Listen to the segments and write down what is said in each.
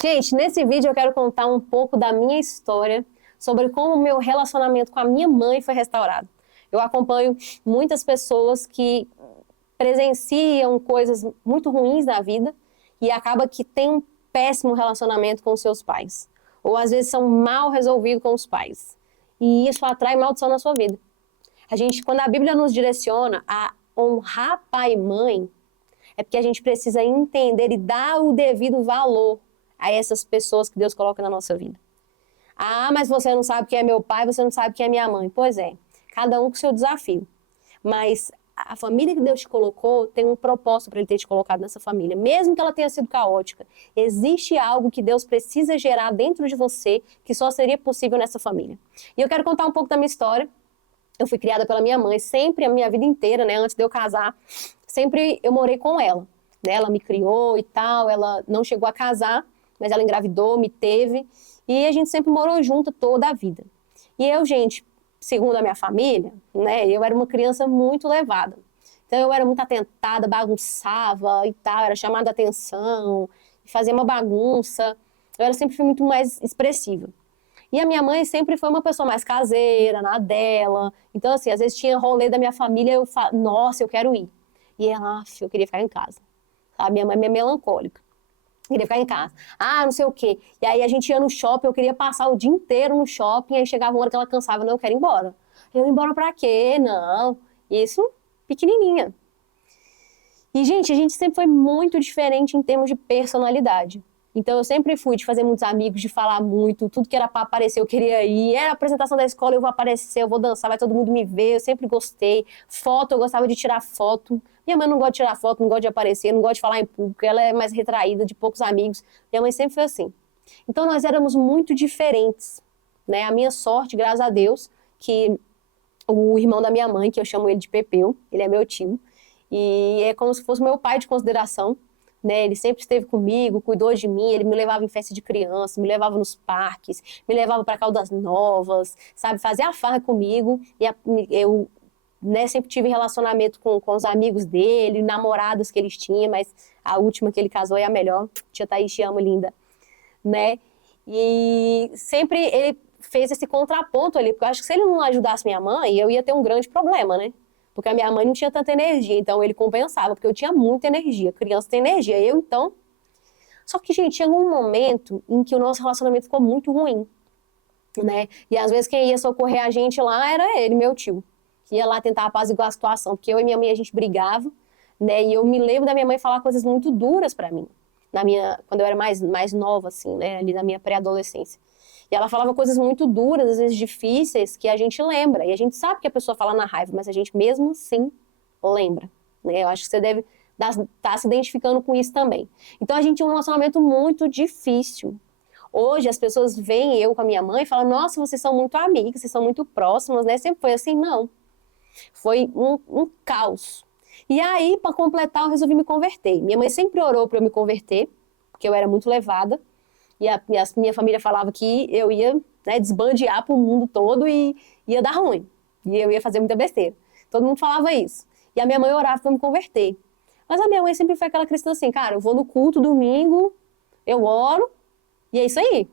Gente, nesse vídeo eu quero contar um pouco da minha história sobre como o meu relacionamento com a minha mãe foi restaurado. Eu acompanho muitas pessoas que presenciam coisas muito ruins na vida e acaba que tem um péssimo relacionamento com os seus pais. Ou às vezes são mal resolvidos com os pais. E isso atrai maldição na sua vida. Quando a Bíblia nos direciona a honrar pai e mãe, é porque a gente precisa entender e dar o devido valor a essas pessoas que Deus coloca na nossa vida. Ah, mas você não sabe quem é meu pai, você não sabe quem é minha mãe. Pois é, cada um com seu desafio. Mas a família que Deus te colocou tem um propósito para Ele ter te colocado nessa família. Mesmo que ela tenha sido caótica, existe algo que Deus precisa gerar dentro de você que só seria possível nessa família. E eu quero contar um pouco da minha história. Eu fui criada pela minha mãe, sempre a minha vida inteira, né, antes de eu casar, sempre eu morei com ela. Né, ela me criou e tal, ela não chegou a casar, mas ela engravidou, me teve, e a gente sempre morou junto toda a vida. E eu, gente, segundo a minha família, né, eu era uma criança muito levada. Então eu era muito atentada, bagunçava e tal, era chamada a atenção, fazia uma bagunça. Sempre fui muito mais expressiva. E a minha mãe sempre foi uma pessoa mais caseira, na dela. Então, assim, às vezes tinha rolê da minha família, nossa, eu quero ir. E ela, eu queria ficar em casa. A minha mãe é melancólica. Queria ficar em casa. Ah, não sei o quê. E aí a gente ia no shopping, eu queria passar o dia inteiro no shopping, aí chegava uma hora que ela cansava, não, eu quero ir embora. Eu ir embora pra quê? Não. Isso, pequenininha. E, gente, a gente sempre foi muito diferente em termos de personalidade. Então, eu sempre fui de fazer muitos amigos, de falar muito, tudo que era pra aparecer eu queria ir. Era a apresentação da escola, eu vou aparecer, eu vou dançar, vai todo mundo me ver. Eu sempre gostei. Foto, eu gostava de tirar foto. Minha mãe não gosta de tirar foto, não gosta de aparecer, não gosta de falar em público. Ela é mais retraída, de poucos amigos. Minha mãe sempre foi assim. Então, nós éramos muito diferentes. Né? A minha sorte, graças a Deus, que o irmão da minha mãe, que eu chamo ele de Pepeu, ele é meu tio, e é como se fosse meu pai de consideração, né? Ele sempre esteve comigo, cuidou de mim, ele me levava em festa de criança, me levava nos parques, me levava para Caldas Novas, sabe? Fazia a farra comigo, eu, né, sempre tive relacionamento com os amigos dele, namoradas que eles tinham, mas a última que ele casou é a melhor. Tia Thaís, te amo, linda, né? E sempre ele fez esse contraponto ali, porque eu acho que se ele não ajudasse minha mãe, eu ia ter um grande problema, né? Porque a minha mãe não tinha tanta energia, então ele compensava, porque eu tinha muita energia. Criança tem energia, eu então. Só que, gente, chegou um momento em que o nosso relacionamento ficou muito ruim, né? E às vezes quem ia socorrer a gente lá era ele, meu tio, que ia lá tentar apaziguar a situação, porque eu e minha mãe a gente brigava, né? E eu me lembro da minha mãe falar coisas muito duras pra mim, quando eu era mais nova, assim, né? Ali na minha pré-adolescência. E ela falava coisas muito duras, às vezes difíceis, que a gente lembra. E a gente sabe que a pessoa fala na raiva, mas a gente mesmo assim lembra, né? Eu acho que você deve estar se identificando com isso também. Então a gente tinha um relacionamento muito difícil. Hoje as pessoas veem eu com a minha mãe e falam: nossa, vocês são muito amigas, vocês são muito próximas, né? Sempre foi assim? Não. Foi um caos. E aí, para completar, eu resolvi me converter. Minha mãe sempre orou para eu me converter, porque eu era muito levada. E a minha família falava que eu ia, né, desbandear para o mundo todo e ia dar ruim. E eu ia fazer muita besteira. Todo mundo falava isso. E a minha mãe orava para eu me converter. Mas a minha mãe sempre foi aquela cristã assim, cara, eu vou no culto domingo, eu oro, e é isso aí.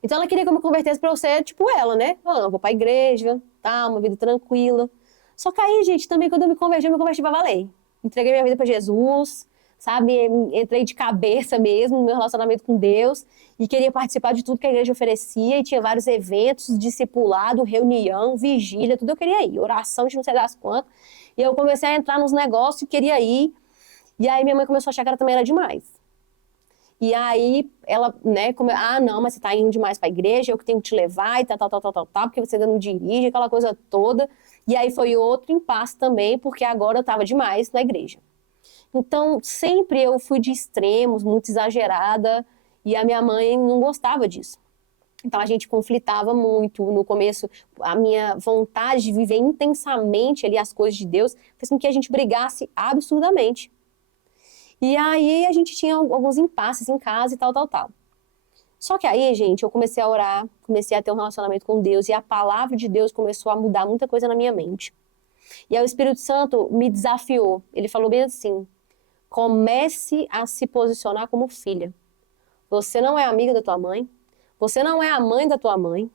Então ela queria que eu me convertesse pra eu ser tipo ela, né? Eu vou pra igreja, tá, uma vida tranquila. Só que aí, gente, também quando eu me converti pra valer. Entreguei minha vida pra Jesus, sabe? Entrei de cabeça mesmo no meu relacionamento com Deus e queria participar de tudo que a igreja oferecia e tinha vários eventos, discipulado, reunião, vigília, tudo eu queria ir. Oração de não sei das quantas. E eu comecei a entrar nos negócios e queria ir. E aí minha mãe começou a achar que ela também era demais. E aí ela, né, não, mas você tá indo demais pra igreja, eu que tenho que te levar e tal, porque você ainda não dirige, aquela coisa toda. E aí foi outro impasse também, porque agora eu tava demais na igreja. Então, sempre eu fui de extremos, muito exagerada, e a minha mãe não gostava disso. Então a gente conflitava muito. No começo, a minha vontade de viver intensamente ali as coisas de Deus fez com que a gente brigasse absurdamente. E aí a gente tinha alguns impasses em casa e tal. Só que aí, gente, eu comecei a orar, comecei a ter um relacionamento com Deus e a palavra de Deus começou a mudar muita coisa na minha mente. E aí o Espírito Santo me desafiou. Ele falou bem assim: comece a se posicionar como filha. Você não é amiga da tua mãe. Você não é a mãe da tua mãe.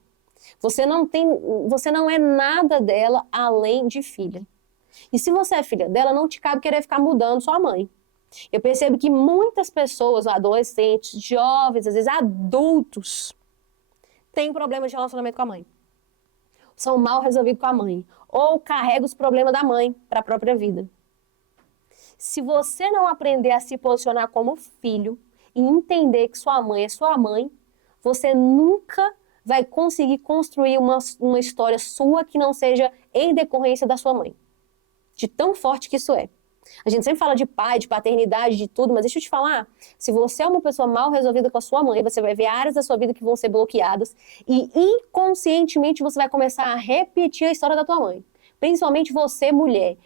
Você não é nada dela além de filha. E se você é filha dela, não te cabe querer ficar mudando sua mãe. Eu percebo que muitas pessoas, adolescentes, jovens, às vezes adultos, têm problemas de relacionamento com a mãe. São mal resolvidos com a mãe. Ou carregam os problemas da mãe para a própria vida. Se você não aprender a se posicionar como filho e entender que sua mãe é sua mãe, você nunca vai conseguir construir uma história sua que não seja em decorrência da sua mãe. De tão forte que isso é. A gente sempre fala de pai, de paternidade, de tudo, mas deixa eu te falar, se você é uma pessoa mal resolvida com a sua mãe, você vai ver áreas da sua vida que vão ser bloqueadas e inconscientemente você vai começar a repetir a história da tua mãe. Principalmente você, mulher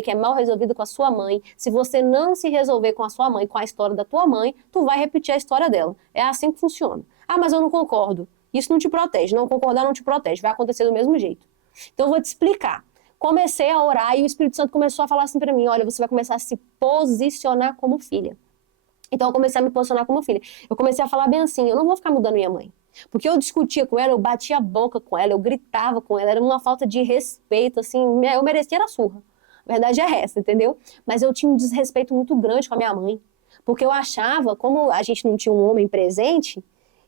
que é mal resolvida com a sua mãe, se você não se resolver com a sua mãe, com a história da tua mãe, tu vai repetir a história dela. É assim que funciona. Ah, mas eu não concordo. Isso não te protege. Não concordar não te protege. Vai acontecer do mesmo jeito. Então eu vou te explicar. Comecei a orar e o Espírito Santo começou a falar assim para mim, olha, você vai começar a se posicionar como filha. Então eu comecei a me posicionar como filha. Eu comecei a falar bem assim, eu não vou ficar mudando minha mãe. Porque eu discutia com ela, eu batia a boca com ela, eu gritava com ela, era uma falta de respeito, assim, eu merecia a surra. A verdade é essa, entendeu? Mas eu tinha um desrespeito muito grande com a minha mãe. Porque eu achava, como a gente não tinha um homem presente,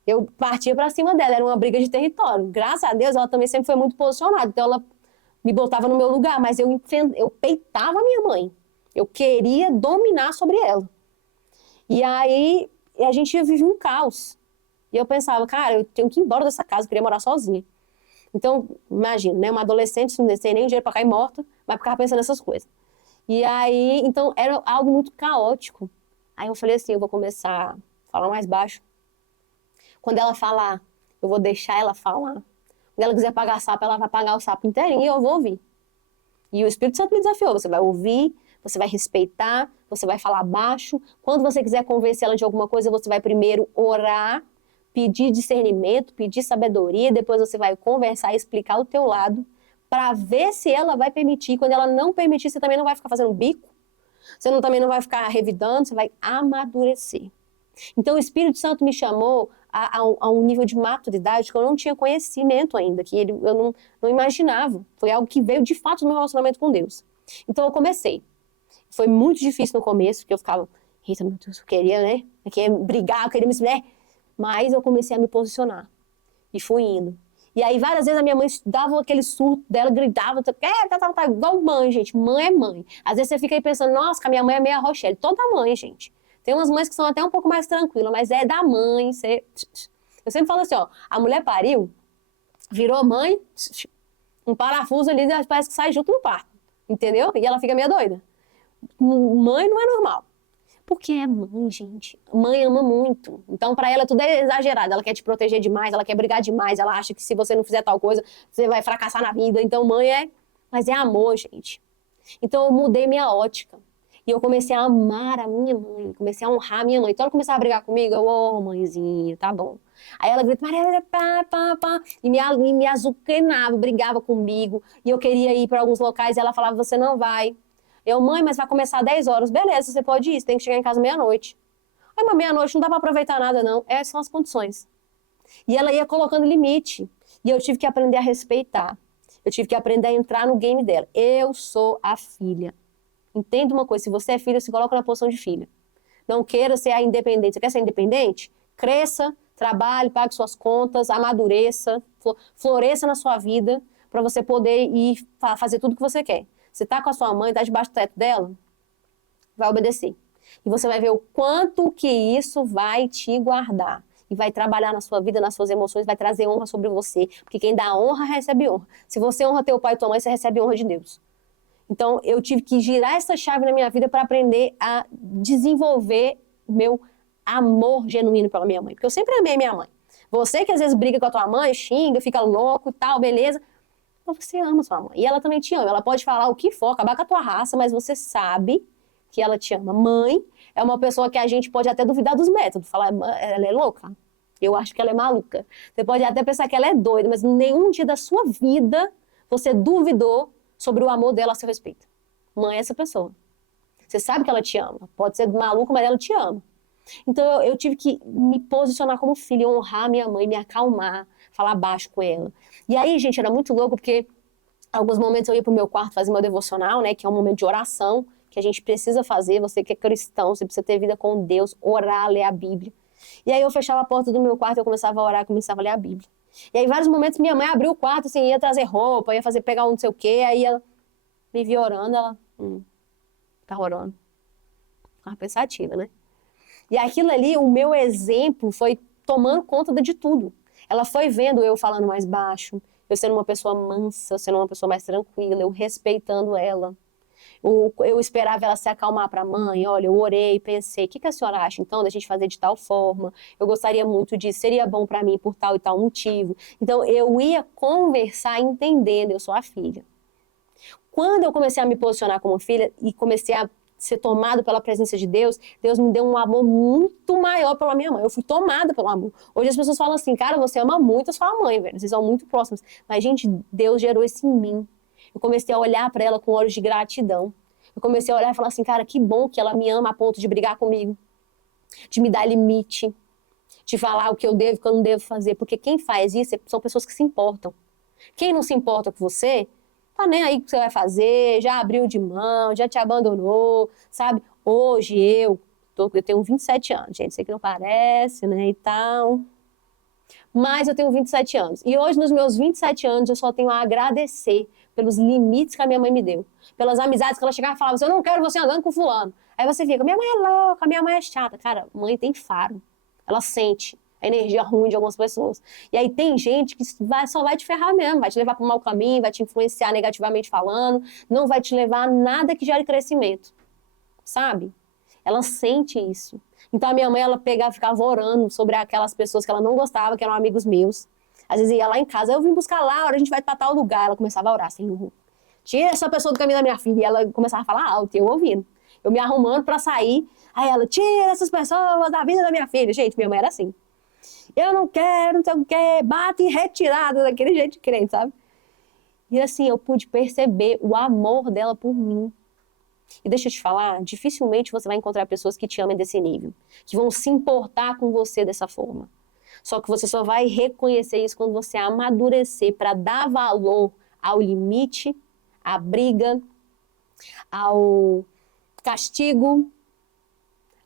eu partia para cima dela, era uma briga de território. Graças a Deus, ela também sempre foi muito posicionada, então ela me botava no meu lugar, mas eu peitava a minha mãe. Eu queria dominar sobre ela. E aí, a gente vivia um caos. E eu pensava, cara, eu tenho que ir embora dessa casa, eu queria morar sozinha. Então, imagina, né, uma adolescente sem nem dinheiro para cair morta, vai ficar pensando nessas coisas. E aí, então, era algo muito caótico. Aí eu falei assim, eu vou começar a falar mais baixo. Quando ela falar, eu vou deixar ela falar. Quando ela quiser pagar sapo, ela vai pagar o sapo inteirinho e eu vou ouvir. E o Espírito Santo me desafiou, você vai ouvir, você vai respeitar, você vai falar baixo. Quando você quiser convencer ela de alguma coisa, você vai primeiro orar, pedir discernimento, pedir sabedoria, depois você vai conversar e explicar o teu lado, para ver se ela vai permitir. Quando ela não permitir, você também não vai ficar fazendo bico, você também não vai ficar revidando, você vai amadurecer. Então o Espírito Santo me chamou a um nível de maturidade que eu não tinha conhecimento ainda, que eu não imaginava. Foi algo que veio de fato no meu relacionamento com Deus. Então eu comecei. Foi muito difícil no começo, porque eu ficava, eita, meu Deus, eu queria, né? Eu queria brigar, eu queria me... Né? Mas eu comecei a me posicionar. E fui indo. E aí várias vezes a minha mãe dava aquele surto dela, gritava, tá, igual mãe, gente. Mãe é mãe. Às vezes você fica aí pensando, nossa, que a minha mãe é meio Rochelle. Toda mãe, gente. Tem umas mães que são até um pouco mais tranquilas, mas é da mãe. Eu sempre falo assim, ó, a mulher pariu, virou mãe, um parafuso ali, parece que sai junto no parto, entendeu? E ela fica meio doida. Mãe não é normal. Porque é mãe, gente. Mãe ama muito. Então, pra ela, tudo é exagerado. Ela quer te proteger demais, ela quer brigar demais, ela acha que se você não fizer tal coisa, você vai fracassar na vida. Então, mãe é... Mas é amor, gente. Então, eu mudei minha ótica. E eu comecei a amar a minha mãe, comecei a honrar a minha mãe. Então ela começava a brigar comigo, eu, ô mãezinha, tá bom. Aí ela grita, Maria, pá, pá, pá, e me azucrinava, brigava comigo. E eu queria ir para alguns locais e ela falava, você não vai. Eu, mãe, mas vai começar 10 horas. Beleza, você pode ir, você tem que chegar em casa meia-noite. Aí, mas meia-noite não dá para aproveitar nada, não. Essas são as condições. E ela ia colocando limite. E eu tive que aprender a respeitar. Eu tive que aprender a entrar no game dela. Eu sou a filha. Entenda uma coisa, se você é filha, se coloca na posição de filha. Não queira ser a independente. Você quer ser independente? Cresça, trabalhe, pague suas contas, amadureça, floresça na sua vida para você poder ir fazer tudo o que você quer. Você tá com a sua mãe, tá debaixo do teto dela? Vai obedecer. E você vai ver o quanto que isso vai te guardar. E vai trabalhar na sua vida, nas suas emoções, vai trazer honra sobre você. Porque quem dá honra, recebe honra. Se você honra teu pai e tua mãe, você recebe honra de Deus. Então, eu tive que girar essa chave na minha vida para aprender a desenvolver o meu amor genuíno pela minha mãe. Porque eu sempre amei minha mãe. Você que às vezes briga com a tua mãe, xinga, fica louco e tal, beleza. Mas você ama sua mãe. E ela também te ama. Ela pode falar o que for, acabar com a tua raça, mas você sabe que ela te ama. Mãe é uma pessoa que a gente pode até duvidar dos métodos. Falar, ela é louca? Eu acho que ela é maluca. Você pode até pensar que ela é doida, mas nenhum dia da sua vida você duvidou sobre o amor dela a seu respeito. Mãe é essa pessoa. Você sabe que ela te ama. Pode ser maluca, mas ela te ama. Então eu tive que me posicionar como filha, honrar minha mãe, me acalmar, falar baixo com ela. E aí, gente, era muito louco porque alguns momentos eu ia pro meu quarto fazer meu devocional, né, que é um momento de oração que a gente precisa fazer, você que é cristão, você precisa ter vida com Deus, orar, ler a Bíblia. E aí eu fechava a porta do meu quarto, eu começava a orar, começava a ler a Bíblia. E aí, em vários momentos, minha mãe abriu o quarto, assim, ia trazer roupa, ia fazer, pegar um não sei o quê, aí ela me via orando, ela, tá orando. Ficava pensativa, né? E aquilo ali, o meu exemplo foi tomando conta de tudo. Ela foi vendo eu falando mais baixo, eu sendo uma pessoa mansa, eu sendo uma pessoa mais tranquila, eu respeitando ela. Eu esperava ela se acalmar para a mãe. Olha, eu orei, pensei, o que a senhora acha então da gente fazer de tal forma? Eu gostaria muito disso, seria bom para mim por tal e tal motivo. Então eu ia conversar entendendo, eu sou a filha. Quando eu comecei a me posicionar como filha e comecei a ser tomado pela presença de Deus, Deus me deu um amor muito maior pela minha mãe. Eu fui tomada pelo amor. Hoje as pessoas falam assim, cara, você ama muito a sua mãe, velho. Vocês são muito próximos. Mas, gente, Deus gerou isso em mim. Eu comecei a olhar para ela com olhos de gratidão. Eu comecei a olhar e falar assim, cara, que bom que ela me ama a ponto de brigar comigo, de me dar limite, de falar o que eu devo e o que eu não devo fazer. Porque quem faz isso são pessoas que se importam. Quem não se importa com você, tá nem aí o que você vai fazer, já abriu de mão, já te abandonou, sabe? Hoje eu tenho 27 anos, gente, sei que não parece, né, e tal, mas eu tenho 27 anos. E hoje, nos meus 27 anos, eu só tenho a agradecer pelos limites que a minha mãe me deu, pelas amizades que ela chegava e falava assim, eu não quero você andando com fulano. Aí você fica, minha mãe é louca, minha mãe é chata. Cara, mãe tem faro, ela sente a energia ruim de algumas pessoas. E aí tem gente que só vai te ferrar mesmo, vai te levar para um mau caminho, vai te influenciar negativamente falando, não vai te levar a nada que gere crescimento, sabe? Ela sente isso. Então a minha mãe, ela pegava, ficava orando sobre aquelas pessoas que ela não gostava, que eram amigos meus. Às vezes ia lá em casa, eu vim buscar Laura, a gente vai para tal lugar. Ela começava a orar, Senhor, tira essa pessoa do caminho da minha filha. E ela começava a falar alto, e eu ouvindo. Eu me arrumando para sair, aí ela, tira essas pessoas da vida da minha filha. Gente, minha mãe era assim. Eu não quero, não sei o quê, bate em retirada daquele jeito de crente, sabe? E assim, eu pude perceber o amor dela por mim. E deixa eu te falar, dificilmente você vai encontrar pessoas que te amem desse nível, que vão se importar com você dessa forma. Só que você só vai reconhecer isso quando você amadurecer para dar valor ao limite, à briga, ao castigo,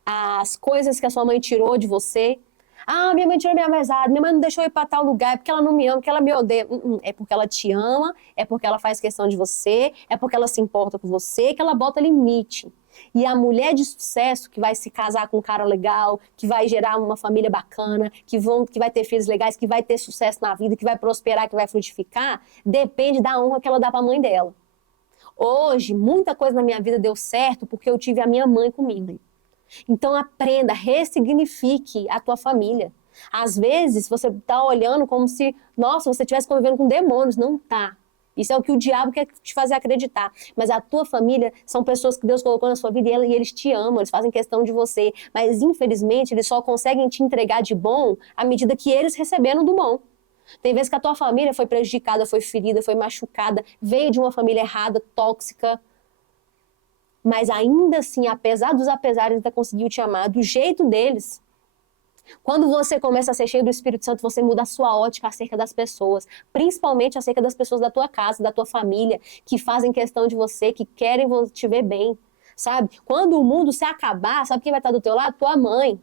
às coisas que a sua mãe tirou de você. Ah, minha mãe tirou minha mesada, minha mãe não deixou eu ir para tal lugar, é porque ela não me ama, porque ela me odeia. É porque ela te ama, é porque ela faz questão de você, é porque ela se importa com você, que ela bota limite. E a mulher de sucesso que vai se casar com um cara legal, que vai gerar uma família bacana, que vai ter filhos legais, que vai ter sucesso na vida, que vai prosperar, que vai frutificar, depende da honra que ela dá para a mãe dela. Hoje, muita coisa na minha vida deu certo porque eu tive a minha mãe comigo. Então aprenda, ressignifique a tua família. Às vezes você está olhando como se, nossa, você estivesse convivendo com demônios. Não tá. Isso é o que o diabo quer te fazer acreditar. Mas a tua família são pessoas que Deus colocou na sua vida e eles te amam, eles fazem questão de você. Mas infelizmente eles só conseguem te entregar de bom à medida que eles receberam do bom. Tem vezes que a tua família foi prejudicada, foi ferida, foi machucada, veio de uma família errada, tóxica. Mas ainda assim, apesar dos apesares, ainda conseguiu te amar do jeito deles. Quando você começa a ser cheio do Espírito Santo, você muda a sua ótica acerca das pessoas, principalmente acerca das pessoas da tua casa, da tua família, que fazem questão de você, que querem te ver bem, sabe? Quando o mundo se acabar, sabe quem vai estar do teu lado? Tua mãe.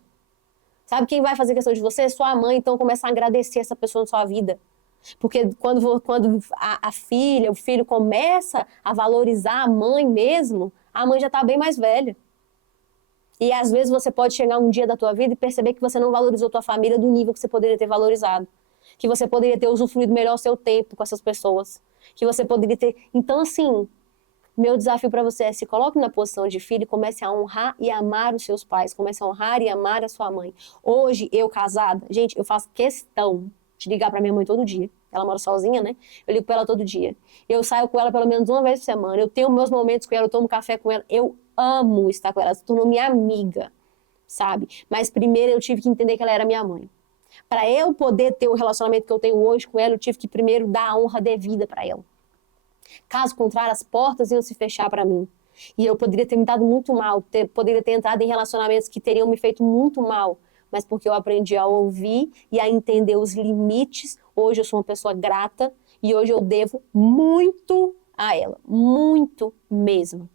Sabe quem vai fazer questão de você? Sua mãe. Então começa a agradecer essa pessoa na sua vida. Porque quando a filha, o filho começa a valorizar a mãe mesmo, a mãe já está bem mais velha. E às vezes você pode chegar um dia da tua vida e perceber que você não valorizou tua família do nível que você poderia ter valorizado. Que você poderia ter usufruído melhor o seu tempo com essas pessoas. Que você poderia ter... Então, assim, meu desafio para você é se coloque na posição de filho e comece a honrar e amar os seus pais. Comece a honrar e amar a sua mãe. Hoje, eu casada, gente, eu faço questão de ligar para minha mãe todo dia. Ela mora sozinha, né? Eu ligo para ela todo dia. Eu saio com ela pelo menos uma vez por semana. Eu tenho meus momentos com ela, eu tomo café com ela. Eu amo estar com ela. Ela se tornou minha amiga, sabe? Mas primeiro eu tive que entender que ela era minha mãe. Para eu poder ter o relacionamento que eu tenho hoje com ela, eu tive que primeiro dar a honra devida para ela. Caso contrário, as portas iam se fechar para mim. E eu poderia ter me dado muito mal, poderia ter entrado em relacionamentos que teriam me feito muito mal. Mas porque eu aprendi a ouvir e a entender os limites, hoje eu sou uma pessoa grata e hoje eu devo muito a ela. Muito mesmo.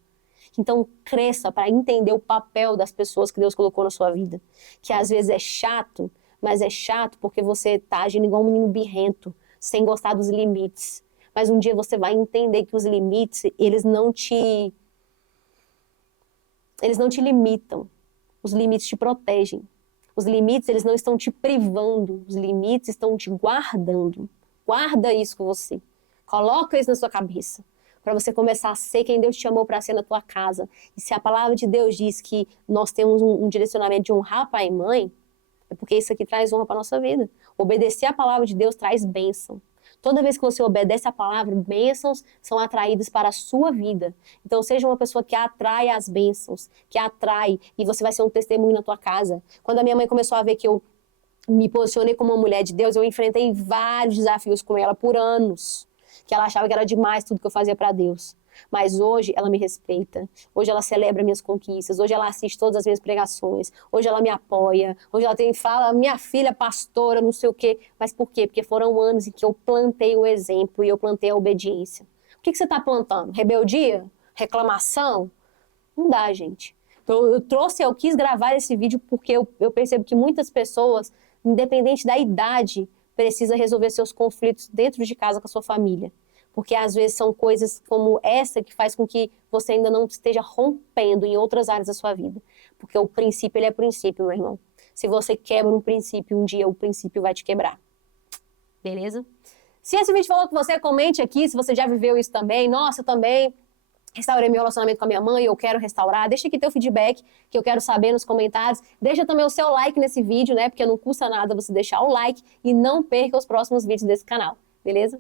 Então, cresça para entender o papel das pessoas que Deus colocou na sua vida. Que às vezes é chato, mas é chato porque você está agindo igual um menino birrento, sem gostar dos limites. Mas um dia você vai entender que os limites, eles não te limitam. Os limites te protegem. Os limites, eles não estão te privando. Os limites estão te guardando. Guarda isso com você. Coloca isso na sua cabeça. Para você começar a ser quem Deus te chamou para ser na tua casa. E se a palavra de Deus diz que nós temos um direcionamento de honrar pai e mãe, é porque isso aqui traz honra para nossa vida. Obedecer a palavra de Deus traz bênção. Toda vez que você obedece a palavra, bênçãos são atraídas para a sua vida. Então, seja uma pessoa que atrai as bênçãos, que atrai, e você vai ser um testemunho na tua casa. Quando a minha mãe começou a ver que eu me posicionei como uma mulher de Deus, eu enfrentei vários desafios com ela por anos. Que ela achava que era demais tudo que eu fazia para Deus. Mas hoje ela me respeita, hoje ela celebra minhas conquistas, hoje ela assiste todas as minhas pregações, hoje ela me apoia, hoje ela fala, minha filha pastora, não sei o quê. Mas por quê? Porque foram anos em que eu plantei o exemplo e eu plantei a obediência. O que você está plantando? Rebeldia? Reclamação? Não dá, gente. Então, eu quis gravar esse vídeo porque eu percebo que muitas pessoas, independente da idade, precisam resolver seus conflitos dentro de casa com a sua família. Porque às vezes são coisas como essa que faz com que você ainda não esteja rompendo em outras áreas da sua vida. Porque o princípio, ele é princípio, meu irmão. Se você quebra um princípio, um dia o princípio vai te quebrar. Beleza? Se esse vídeo falou com você, comente aqui se você já viveu isso também. Nossa, eu também restaurei meu relacionamento com a minha mãe, eu quero restaurar. Deixa aqui teu feedback, que eu quero saber nos comentários. Deixa também o seu like nesse vídeo, né? Porque não custa nada você deixar o like e não perca os próximos vídeos desse canal. Beleza?